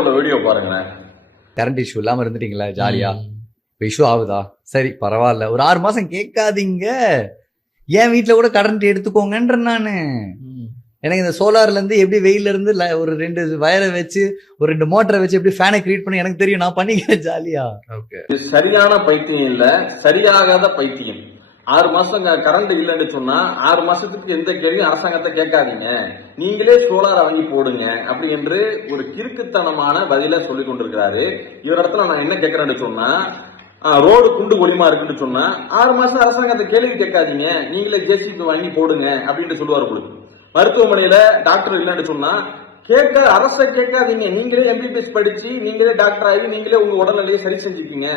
உள்ள வீடியோ பாருங்களேன். Current issue இல்லாம இருந்துட்டீங்களா ஜாலியா? இப்போ இஷ்யூ ஆகுதா? சரி பரவாயில்ல, ஒரு 6 மாசம் கேட்காதீங்க. என் வீட்டுல கூட கரண்ட் எடுத்துக்கோங்கன்ற நானு. எனக்கு இந்த சோலார்ல இருந்து எப்படி வெயில இருந்து ஒரு 2 வயரை வச்சு ஒரு 2 மோட்டரை வச்சு எப்படி ஃபேனை கிரியேட் பண்ணி எனக்கு தெரியும், நான் பண்ணிக்கிறேன் ஜாலியா. இது சரியான பைத்தியம் இல்ல, சரியாகாத பைத்தியம். 6 மாசம் கரண்ட் இல்லைன்னு சொன்னா 6 மாசத்துக்கு எந்த கேள்வியும் அரசாங்கத்தை கேட்காதீங்க, நீங்களே சோலார வாங்கி போடுங்க அப்படி என்று ஒரு கிறுக்குத்தனமான பதில சொல்லி கொண்டிருக்கிறாரு. இவரிடத்துல நான் என்ன கேட்கிறேன்னு சொன்னா, ரோடு குண்டு ஒளிமா இருக்குன்னு சொன்னா 6 மாசம் அரசாங்கத்தை கேள்வி கேட்காதீங்க, நீங்களே ஜேசிபி வாங்கி போடுங்க அப்படின்னு சொல்லுவாரு. உங்களுக்கு மருத்துவமனையில டாக்டர் இல்லைன்னு சொன்னா அரச கேட்காதீங்க, நீங்களே எம்பிபிஎஸ் படிச்சு நீங்களே டாக்டர் ஆகி நீங்களே உங்க உடல்நிலையை சரி செஞ்சுக்கீங்க.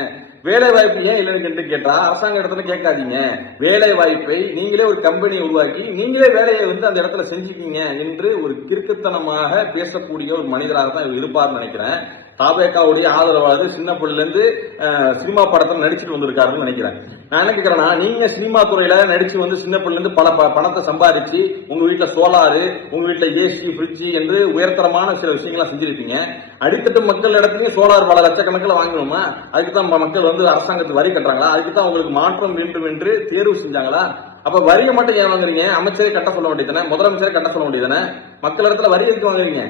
வேலை வாய்ப்பு ஏன் இல்லைன்னு கேட்டா அரசாங்க இடத்துல கேட்காதீங்க, வேலை வாய்ப்பை நீங்களே ஒரு கம்பெனியை உருவாக்கி நீங்களே வேலையை அந்த இடத்துல செஞ்சுக்கீங்க என்று ஒரு கிறுக்குத்தனமாக பேசக்கூடிய ஒரு மனிதராக தான் இவர் இருப்பார்னு நினைக்கிறேன். தாபேக்காவுடைய ஆதரவாளர் சின்ன பிள்ளைல இருந்து சினிமா படத்துல நடிச்சுட்டு வந்திருக்காருன்னு நினைக்கிறேன். நான் என்ன கேட்கிறேன்னா, நீங்க சினிமா துறையில நடிச்சு சின்ன பிள்ளைல இருந்து பல பணத்தை சம்பாதிச்சு உங்க வீட்டுல சோலாரு, உங்க வீட்டுல ஏசி, ஃப்ரிட்ஜ் என்று உயர்தரமான சில விஷயங்களா செஞ்சிருக்கீங்க. அடித்தட்டு மக்கள் இடத்துலயும் சோலார் பல லட்சக்கணக்கில் வாங்கணுமா? அதுக்கு தான் மக்கள் அரசாங்கத்துக்கு வரி கட்டுறாங்களா? அதுக்கு தான் உங்களுக்கு மாற்றம் வேண்டும் என்று தேர்வு செஞ்சாங்களா? அப்ப வரியை மட்டும் ஏன் வாங்குறீங்க? அமைச்சரே கட்ட சொல்ல வேண்டியதானே, முதலமைச்சரே கட்ட சொல்ல வேண்டியதானே? மக்கள் இடத்துல வரி எதுக்கு வாங்குறீங்க?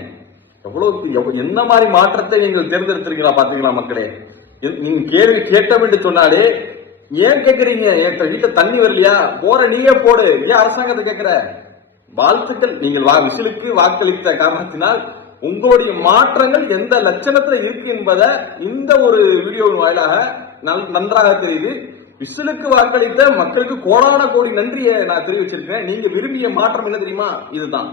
என்ன மாதிரி மாற்றத்தை நீங்கள் தேர்ந்தெடுத்திருக்கீங்களா பாத்தீங்களா மக்களே? நீங்க கேள்வி கேட்டோம் என்று சொன்னாலே ஏன் கேக்குறீங்க? வீட்டுல தண்ணி வரலையா? போற நீயே போடு, ஏன் அரசாங்கத்தை கேட்கிற? வாழ்த்துக்கள், நீங்கள் விசிலுக்கு வாக்களித்த காரணத்தினால் உங்களுடைய மாற்றங்கள் எந்த லட்சணத்துல இருக்கு என்பதை இந்த ஒரு வீடியோவின் வாயிலாக நன்றாக தெரியுது. விசிலுக்கு வாக்களித்த மக்களுக்கு கோடான கோடி நன்றியை நான் தெரிவிச்சிருக்கேன். நீங்க விரும்பிய மாற்றம் என்ன தெரியுமா? இதுதான்.